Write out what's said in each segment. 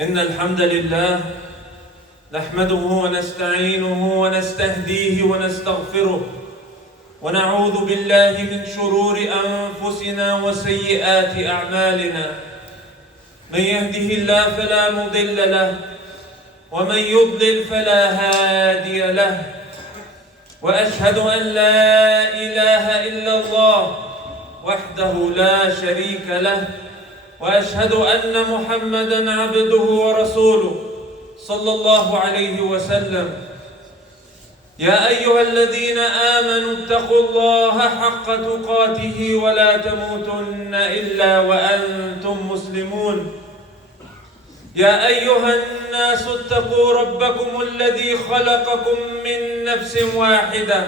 إن الحمد لله نحمده ونستعينه ونستهديه ونستغفره ونعوذ بالله من شرور أنفسنا وسيئات أعمالنا. من يهده الله فلا مضل له ومن يضلل فلا هادي له. وأشهد أن لا إله إلا الله وحده لا شريك له، وأشهد أن محمدا عبده ورسوله صلى الله عليه وسلم. يا أيها الذين آمنوا اتقوا الله حق تقاته ولا تموتن إلا وأنتم مسلمون. يا أيها الناس اتقوا ربكم الذي خلقكم من نفس واحدة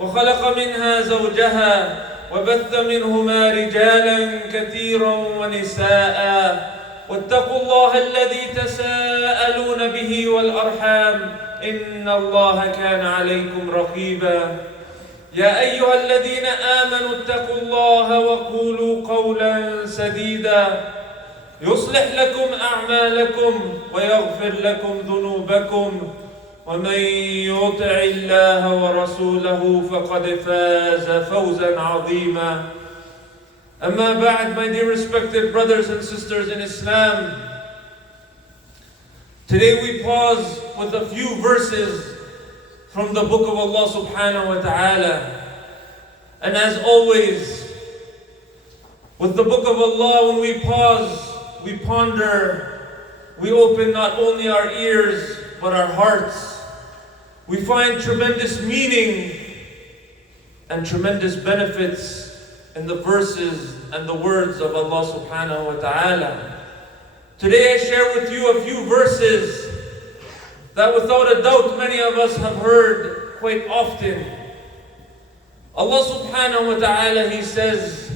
وخلق منها زوجها وبث منهما رجالا كثيرا ونساء، واتقوا الله الذي تساءلون به والأرحام إن الله كان عليكم رقيبا. يا أيها الذين آمنوا اتقوا الله وقولوا قولا سديدا يصلح لكم أعمالكم ويغفر لكم ذنوبكم، ومن يطع الله ورسوله فقد فاز فوزا عظيما. أما بعد, my dear respected brothers and sisters in Islam, today we pause with a few verses from the book of Allah subhanahu wa ta'ala. And as always, with the book of Allah, when we pause, we ponder, we open not only our ears but our hearts. We find tremendous meaning and tremendous benefits in the verses and the words of Allah subhanahu wa ta'ala. Today I share with you a few verses that without a doubt many of us have heard quite often. Allah subhanahu wa ta'ala, He says,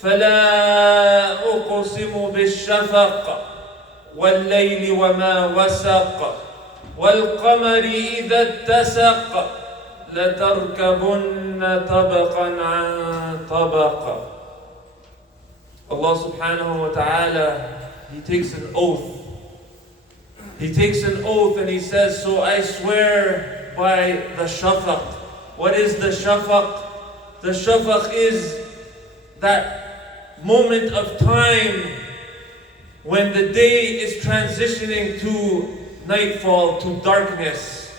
فَلَا أُقْسِمُ بِالشَّفَقِ وَاللَّيْلِ وَمَا وَسَقَ وَالْقَمَرِ إِذَا اتَّسَقَ لَتَرْكَبُنَّ طَبَقًا عَنْ طَبَقٍ. Allah subhanahu wa ta'ala, He takes an oath. He takes an oath and He says, so I swear by the shafaq. What is the shafaq? The shafaq is that moment of time when the day is transitioning to nightfall, to darkness.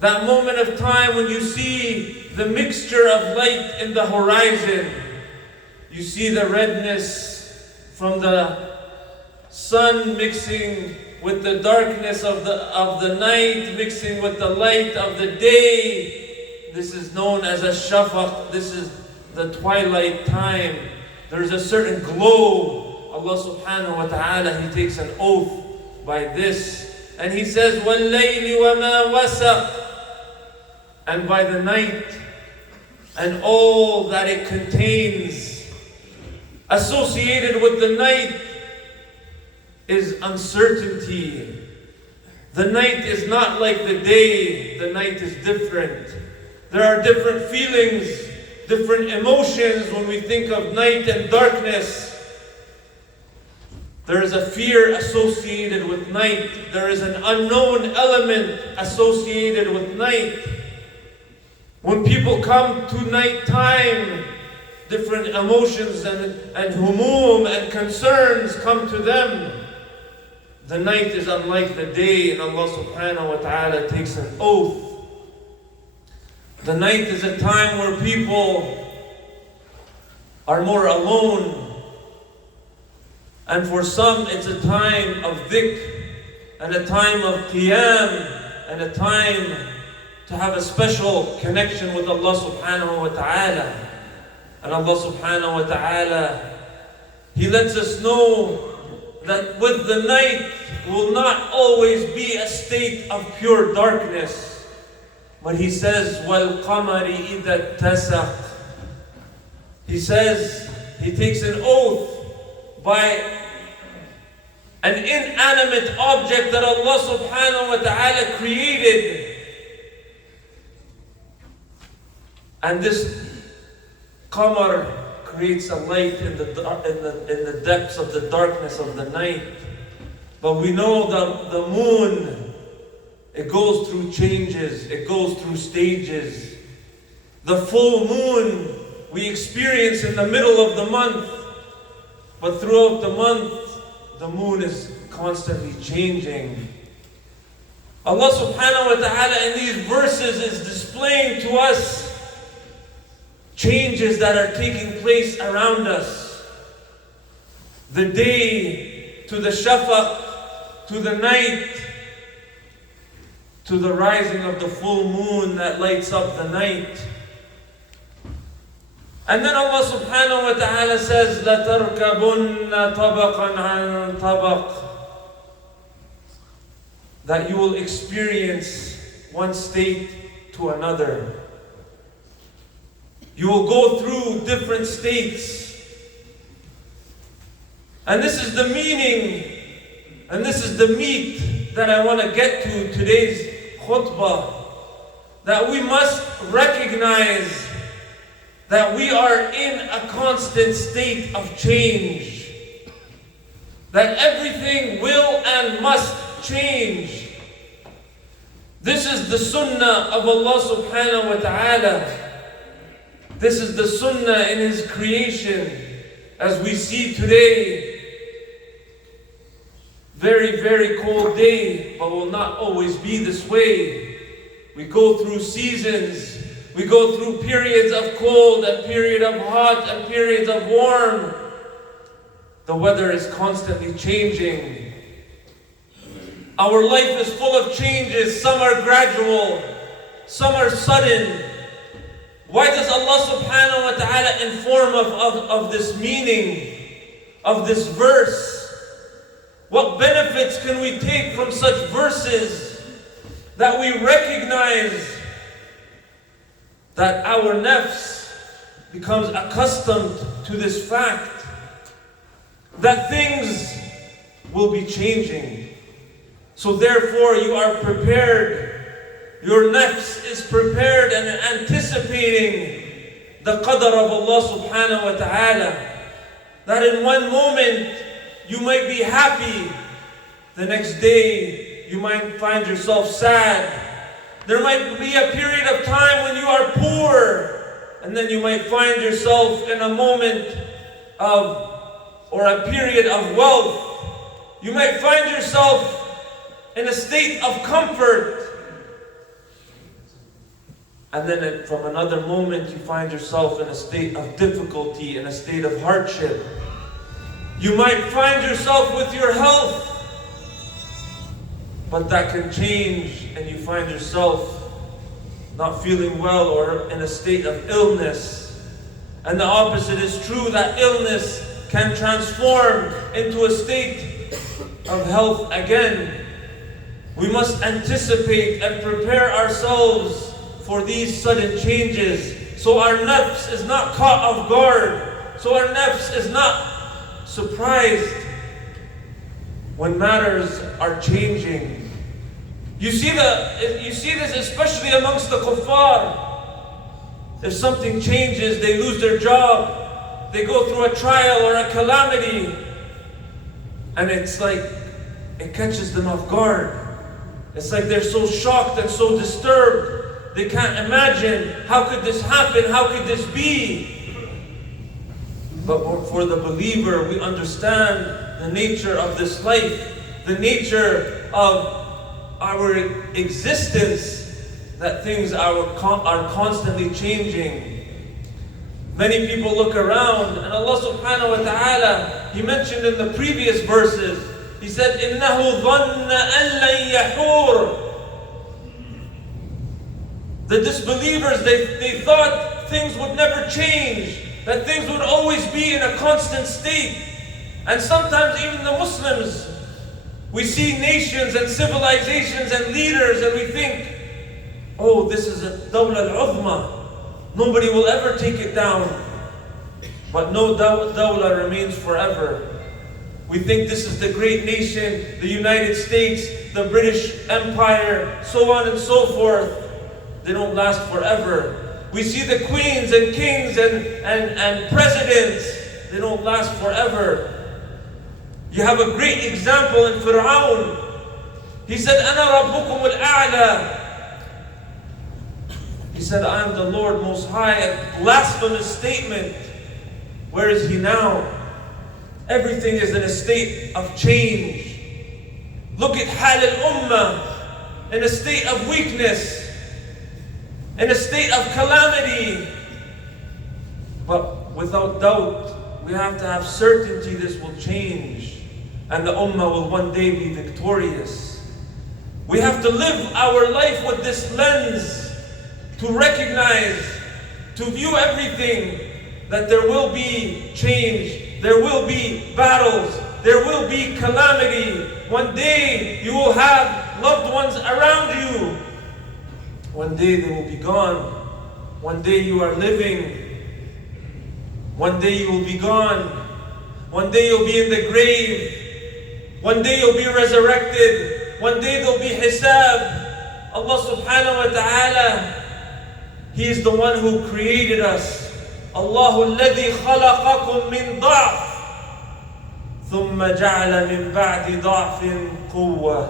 That moment of time when you see the mixture of light in the horizon. You see the redness from the sun mixing with the darkness of the night, mixing with the light of the day. This is known as a shafaq. This is the twilight time. There's a certain glow. Allah subhanahu wa ta'ala, He takes an oath by this. And He says, وَاللَّيْلِ وَمَا وَسَقَ, and by the night and all that it contains. Associated with the night is uncertainty. The night is not like the day. The night is different. There are different feelings, different emotions when we think of night and darkness. There is a fear associated with night. There is an unknown element associated with night. When people come to night time, different emotions and humum and concerns come to them. The night is unlike the day, and Allah subhanahu wa ta'ala takes an oath. The night is a time where people are more alone. And for some, it's a time of dhikr, and a time of qiyam, and a time to have a special connection with Allah subhanahu wa ta'ala. And Allah subhanahu wa ta'ala, He lets us know that with the night will not always be a state of pure darkness. But He says, وَالْقَمَرِ إِذَا اتَّسَقَ. He says, He takes an oath by an inanimate object that Allah subhanahu wa ta'ala created. And this qamar creates a light in the depths of the darkness of the night. But we know the moon, it goes through changes, it goes through stages. The full moon we experience in the middle of the month, but throughout the month, the moon is constantly changing. Allah subhanahu wa ta'ala in these verses is displaying to us changes that are taking place around us. The day to the shafaq, to the night, to the rising of the full moon that lights up the night. And then Allah subhanahu wa ta'ala says, لَتَرْكَبُنَّ طَبَقًا عَنْ طَبَقٍ, that you will experience one state to another. You will go through different states. And this is the meaning, and this is the meat that I want to get to today's khutbah. That we must recognize that we are in a constant state of change. That everything will and must change. This is the sunnah of Allah subhanahu wa ta'ala. This is the sunnah in His creation. As we see today, very, very cold day, but will not always be this way. We go through seasons. We go through periods of cold and period of hot and periods of warm. The weather is constantly changing. Our life is full of changes. Some are gradual, some are sudden. Why does Allah subhanahu wa ta'ala inform of this meaning, of this verse? What benefits can we take from such verses? That we recognize that our nafs becomes accustomed to this fact that things will be changing. So therefore you are prepared. Your nafs is prepared and anticipating the qadr of Allah subhanahu wa ta'ala. That in one moment you might be happy, the next day you might find yourself sad. There might be a period of time when you are poor, and then you might find yourself in a moment of, or a period of wealth. You might find yourself in a state of comfort. And then from another moment you find yourself in a state of difficulty, in a state of hardship. You might find yourself with your health, but that can change and you find yourself not feeling well or in a state of illness. And the opposite is true, that illness can transform into a state of health again. We must anticipate and prepare ourselves for these sudden changes, so our nafs is not caught off guard, so our nafs is not surprised when matters are changing. You see this especially amongst the kuffar. If something changes, they lose their job, they go through a trial or a calamity, and it's like it catches them off guard. It's like they're so shocked and so disturbed. They can't imagine, how could this happen? How could this be? But for the believer, we understand the nature of this life, the nature of our existence, that things are constantly changing. Many people look around, and Allah subhanahu wa ta'ala, He mentioned in the previous verses, He said, إِنَّهُ ظَنَّ أَن لَن يَحُورَ. The disbelievers, they thought things would never change, that things would always be in a constant state. And sometimes even the Muslims, we see nations and civilizations and leaders and we think, oh, this is a Dawla al-Ummah. Nobody will ever take it down. But no Dawla remains forever. We think this is the great nation, the United States, the British Empire, so on and so forth. They don't last forever. We see the queens and kings and presidents. They don't last forever. You have a great example in Fir'aun. He said, أَنَا رَبُّكُمُ الْأَعْلَى. He said, I am the Lord Most High. A blasphemous statement. Where is he now? Everything is in a state of change. Look at Hal al-Ummah, in a state of weakness, in a state of calamity. But without doubt, we have to have certainty this will change, and the Ummah will one day be victorious. We have to live our life with this lens, to recognize, to view everything, that there will be change, there will be battles, there will be calamity. One day you will have loved ones around you. One day they will be gone. One day you are living. One day you will be gone. One day you'll be in the grave. One day you'll be resurrected. One day there'll be hisab. Allah subhanahu wa ta'ala, He is the one who created us. Allahu alladhi khalaqakum min da'f thumma ja'ala min ba'di da'fin quwwah.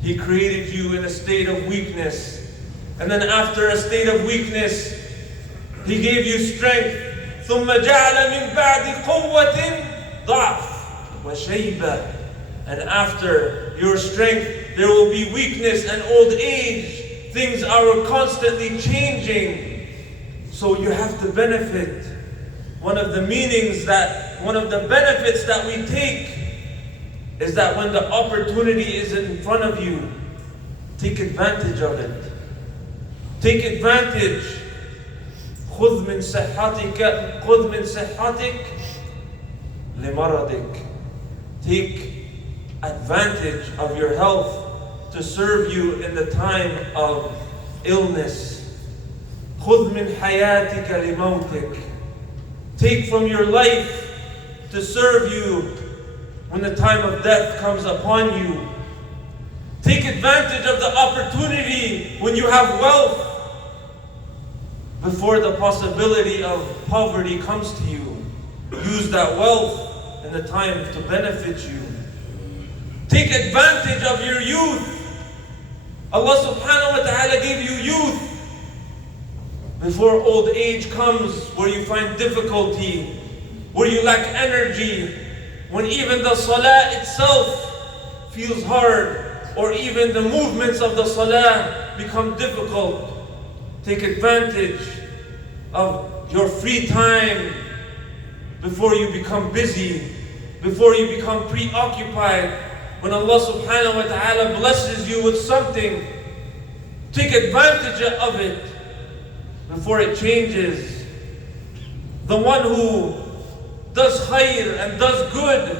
He created you in a state of weakness, and then after a state of weakness, He gave you strength. ثم جعل من بعد قوة ضعف وشيبة. And after your strength, there will be weakness and old age. Things are constantly changing. So you have to benefit. One of the benefits that we take is that when the opportunity is in front of you, take advantage of it. Take advantage. خذ من صحتك لمرضك. Take advantage of your health to serve you in the time of illness. خذ من حياتك لموتك. Take from your life to serve you when the time of death comes upon you. Take advantage of the opportunity when you have wealth, before the possibility of poverty comes to you. Use that wealth in the time to benefit you. Take advantage of your youth. Allah subhanahu wa ta'ala gave you youth before old age comes, where you find difficulty, where you lack energy, when even the salah itself feels hard, or even the movements of the salah become difficult. Take advantage of your free time before you become busy, before you become preoccupied. When Allah subhanahu wa ta'ala blesses you with something, take advantage of it before it changes. The one who does khair and does good,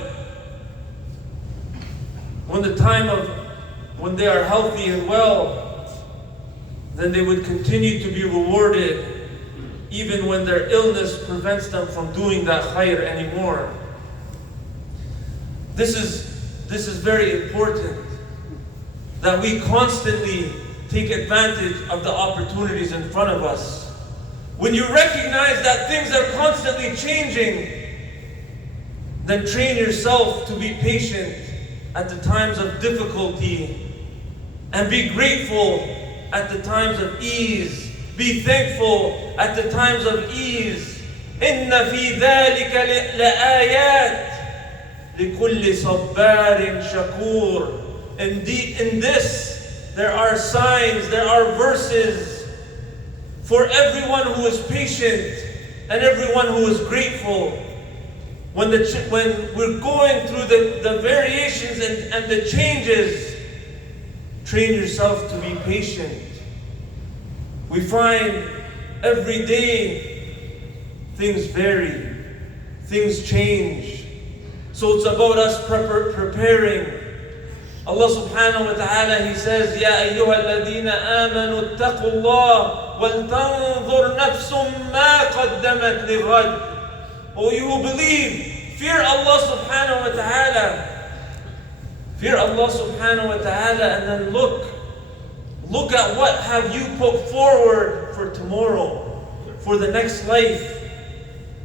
when they are healthy and well, then they would continue to be rewarded, even when their illness prevents them from doing that khair anymore. This is very important, that we constantly take advantage of the opportunities in front of us. When you recognize that things are constantly changing, then train yourself to be patient at the times of difficulty, and be grateful at the times of ease. Be thankful at the times of ease. إِنَّ فِي ذَلِكَ لَآيَاتٍ لِكُلِّ صَبَّارٍ شَكُورٍ. Indeed, in this there are signs, there are verses for everyone who is patient and everyone who is grateful. When we're going through the variations and the changes, train yourself to be patient. We find every day things vary, things change. So it's about us preparing. Allah subhanahu wa ta'ala, He says, يَا أَيُّهَا الَّذِينَ آمَنُوا اتَّقُوا اللَّهَ وَلْتَنظُرْ نَفْسٌ مَا قَدَّمَتْ لِغَدٍ. O you who believe, fear Allah subhanahu wa ta'ala. Fear Allah subhanahu wa ta'ala, and then look at what have you put forward for tomorrow, for the next life.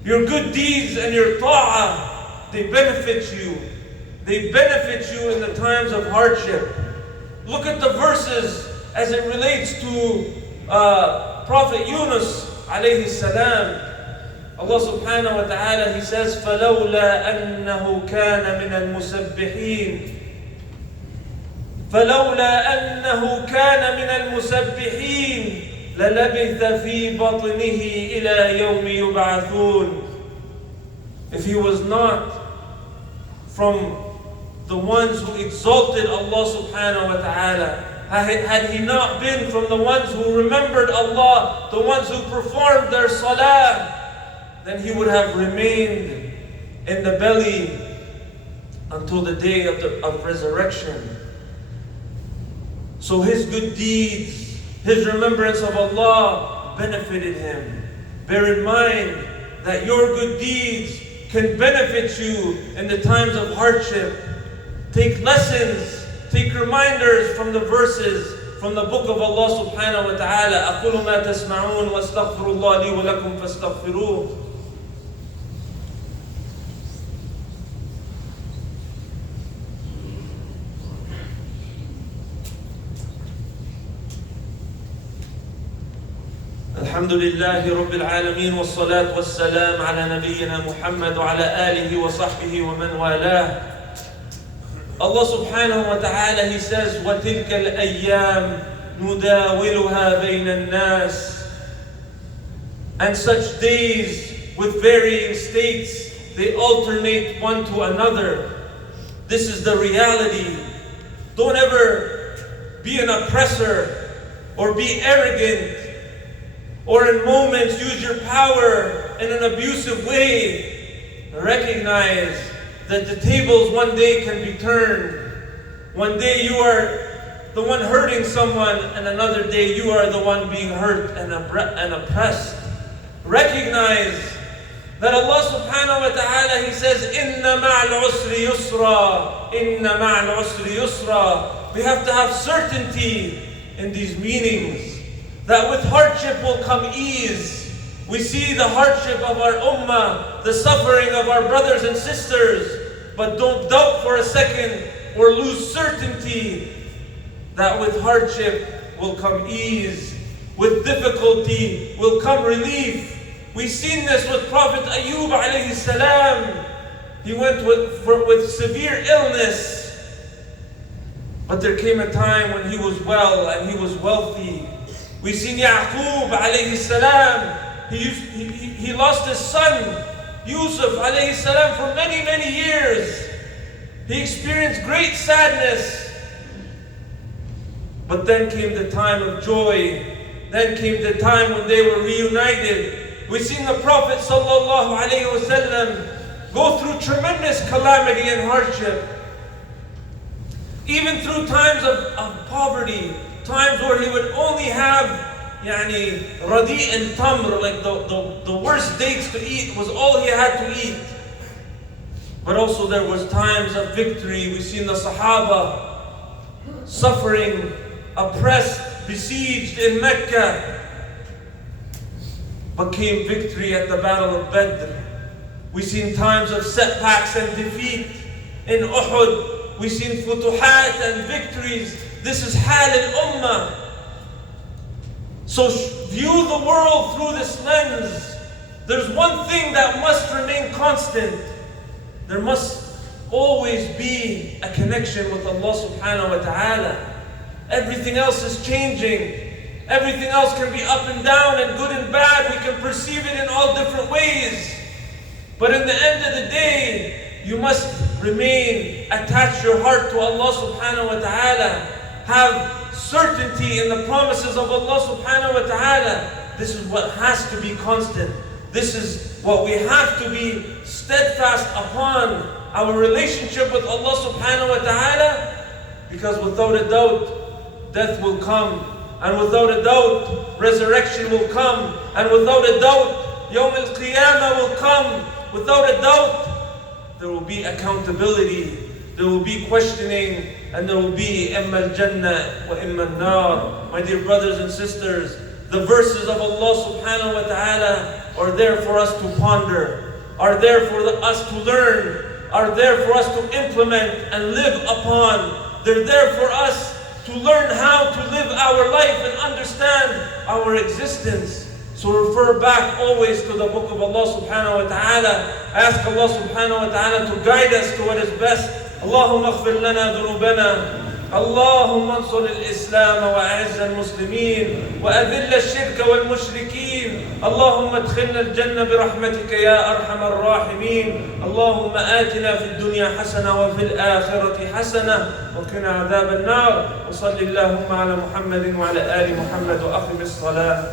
Your good deeds and your ta'ah, they benefit you. They benefit you in the times of hardship. Look at the verses as it relates to Prophet Yunus alayhi salam. Allah subhanahu wa ta'ala, He says, فَلَوْلَا أَنَّهُ كَانَ مِنَ الْمُسَبِّحِينَ فَلَوْلَا أَنَّهُ كَانَ مِنَ الْمُسَبِّحِينَ لَلَبِثَ فِي بَطْنِهِ إِلَى يَوْمِ يُبْعَثُونَ. If he was not from the ones who exalted Allah subhanahu wa ta'ala, had he not been from the ones who remembered Allah, the ones who performed their salah, then he would have remained in the belly until the day of resurrection. So his good deeds, his remembrance of Allah benefited him. Bear in mind that your good deeds can benefit you in the times of hardship. Take lessons, take reminders from the verses from the book of Allah subhanahu wa ta'ala. أقول ما تسمعون واستغفر الله لي ولكم فاستغفروه. الحمد لله رب العالمين والصلاة والسلام على نبينا محمد وعلى آله وصحبه ومن والاه. Allah subhanahu wa ta'ala, He says, وَتِلْكَ الْأَيَّامِ نُدَاوِلُهَا بَيْنَ النَّاسِ. And such days with varying states, they alternate one to another. This is the reality. Don't ever be an oppressor or be arrogant, or in moments use your power in an abusive way. Recognize that the tables one day can be turned. One day you are the one hurting someone, and another day you are the one being hurt and oppressed. Recognize that Allah subhanahu wa ta'ala, He says, إِنَّ مَعَ الْعُسْرِ يُسْرًا إِنَّ مَعَ الْعُسْرِ يُسْرًا. We have to have certainty in these meanings, that with hardship will come ease. We see the hardship of our ummah, the suffering of our brothers and sisters, but don't doubt for a second or lose certainty that with hardship will come ease. With difficulty will come relief. We've seen this with Prophet Ayyub alayhi salam. He went with severe illness, but there came a time when he was well and he was wealthy. We've seen Yaqub alayhi salam. He lost his son Yusuf alayhi salam for many, many years. He experienced great sadness. But then came the time of joy. Then came the time when they were reunited. We've seen the Prophet sallallahu alayhi wasallam go through tremendous calamity and hardship. Even through times of poverty, times where he would only have radi and tamr, like the worst dates to eat was all he had to eat. But also there was times of victory. We've seen the Sahaba suffering, oppressed, besieged in Mecca, but came victory at the Battle of Badr. We've seen times of setbacks and defeat in Uhud. We've seen futuhat and victories. This is hal al-ummah. So view the world through this lens. There's one thing that must remain constant. There must always be a connection with Allah subhanahu wa ta'ala. Everything else is changing. Everything else can be up and down and good and bad. We can perceive it in all different ways. But in the end of the day, you must remain, attach your heart to Allah subhanahu wa ta'ala. Have certainty in the promises of Allah subhanahu wa ta'ala. This is what has to be constant. This is what we have to be steadfast upon, our relationship with Allah subhanahu wa ta'ala. Because without a doubt, death will come. And without a doubt, resurrection will come. And without a doubt, Yawm al-Qiyamah will come. Without a doubt, there will be accountability. There will be questioning, and there will be imma al-Jannah wa imma al-Nar. My dear brothers and sisters, the verses of Allah subhanahu wa ta'ala are there for us to ponder, are there for us to learn, are there for us to implement and live upon. They're there for us to learn how to live our life and understand our existence. So refer back always to the book of Allah subhanahu wa ta'ala. Ask Allah subhanahu wa ta'ala to guide us to what is best. Allahumma اغفر لنا ذنوبنا. اللهم انصر الإسلام وأعز المسلمين وأذل الشرك والمشركين. اللهم ادخلنا الجنة برحمتك يا أرحم الراحمين. اللهم آتنا في الدنيا حسنة وفي الآخرة حسنة وقنا عذاب النار. وصل اللهم على محمد وعلى آل محمد وأقم الصلاة.